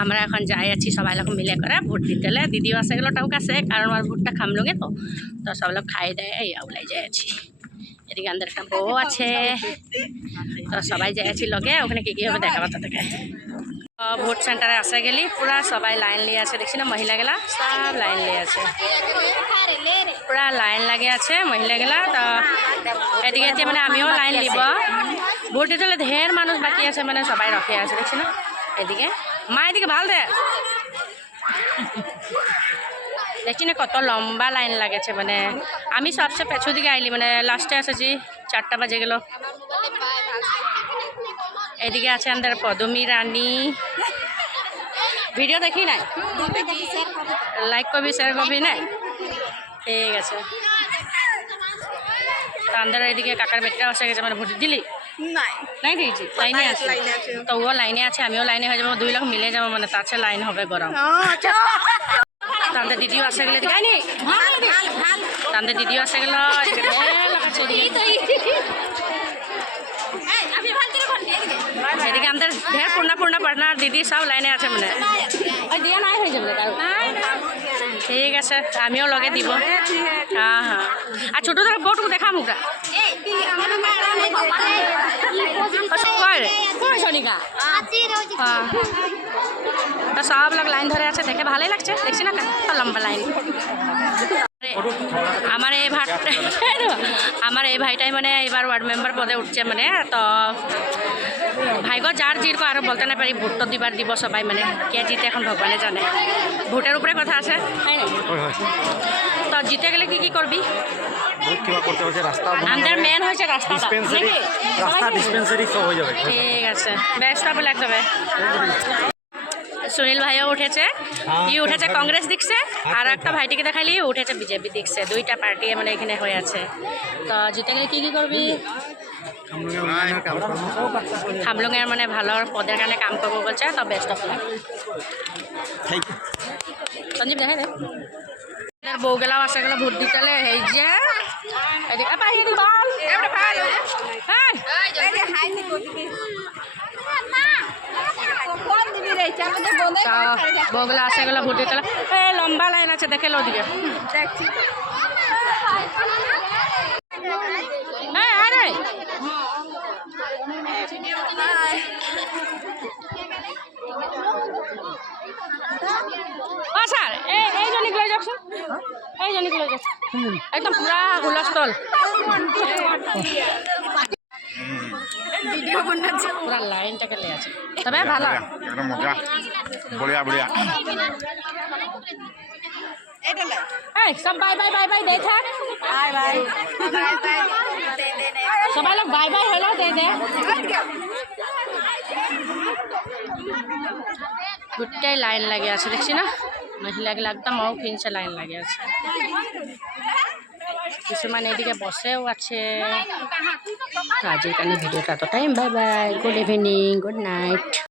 আমরা এখন যাই আছি সবাই লোক মিলে করে ভোট দিতে দিদিও আছে গেলো টাউক আছে কারণ আমার ভোটটা খামলুঙে তো সব লোক খাই দেয় এই ওলাই যাই আছি এদিকে আমাদের একটা বউ আছে তো সবাই যাই আছি লগে ওখানে কি হবে দেখাবো তাদেরকে ভোট সেন্টারে আসে গেলি পুরা সবাই লাইন লিয়ে আছে দেখছি না মহিলা গেলা সব লাইন লিয়ে আছে পুরা লাইন লাগে আছে মহিলা গেলা তো এদিকে মানে আমিও লাইন লিব ভোট দিতে ঢের মানুষ বাকি আছে মানে সবাই রখে আছে দেখছি না এদিকে মা এদিকে ভাল দে দেখছি না কত লম্বা লাইন লাগেছে মানে আমি সবচেয়ে পেছু দিকে আইলি মানে লাস্টে এসেছি 4টা বাজে গেল এদিকে আছে আমাদের পদমী রানী ভিডিও দেখি নাই লাইক করবি শেয়ার করবি না ঠিক আছে তো আমাদের এদিকে কাকার বেটটা বসে গেছে মানে ভোট দিলি নাই দিয়েছি লাইনে আছে তো ও লাইনে আছে আমিও লাইনে হয়ে যাবো 2 লোক মিলে যাবো মানে তার সাথে লাইন হবে গরম তো আমাদের দিদিও আসে গেলে দেখাইনি তো আমাদের দিদিও আসে গেল এদিকে আমাদের ঢের পূর্ণা পার্টনার দিদি সব লাইনে আছে মানে দিয়া নাই হয়ে যাবে ঠিক আছে আমিও লগে দিব হ্যাঁ হ্যাঁ আর ছোট ধর বউটুকু দেখা মুখটা সোনিকা হ্যাঁ তো সব লোক লাইন ধরে আছে দেখে ভালোই লাগছে দেখছি না লম্বা লাইন আমার এই ভাইটাই মানে এবার ওয়ার্ড মেম্বার পদে উঠছে মানে তো ভাইগ যার জিরকো আর বলতে না পারি ভোট তো দিবার দিব সবাই মানে কে জিতে এখন ভগবানে জানে ভোটের উপরে কথা আছে তাই না তো জিতে গেলে কি কি করবি আমাদের মেন হয়েছে রাস্তাটা ঠিক আছে ব্যবস্থা বলে যাবে সুনীল ভাইও উঠেছে ই উঠেছে কংগ্রেস দিকছে আর একটা ভাইটিকে দেখাইলি উঠেছে বিজেপি দিকছে 2টা পার্টি মানে এখানে হয়ে আছে তো জিতে গেলে কি কি করবি খামলুঙের মানে ভালো পদের কারণে কাম করবো বলছে তো বেস্ট অফ লাক সঞ্জীব দেখাই দে বউগেলাও আছে গেল ভোট দিতে এই যে বউগুলা আসে গেল ভোট দিতে লম্বা লাইন আছে দেখে লো দিকে আরে স্যার এইজনীক লৈ যাওকচোন এইজনীক লৈ যাওক একদম পুরা হুলস্থল ভিডিও বানাচ্ছে পুরা লাইনটাকে লে আছে তবে ভালো একদম মজা বড়িয়া বড়িয়া এই সব বাই বাই বাই বাই দে থাক বাই বাই সবাই লোক বাই বাই হলো দে দে গোটাই লাইন লাগে আছে দেখছি না মহিলাগুলো একদম ফিনসে লাইন লাগে আছে কিছুমান এদিকে বসেও আছে আজির কারণে ভিডিওটা তো time bye bye good evening good night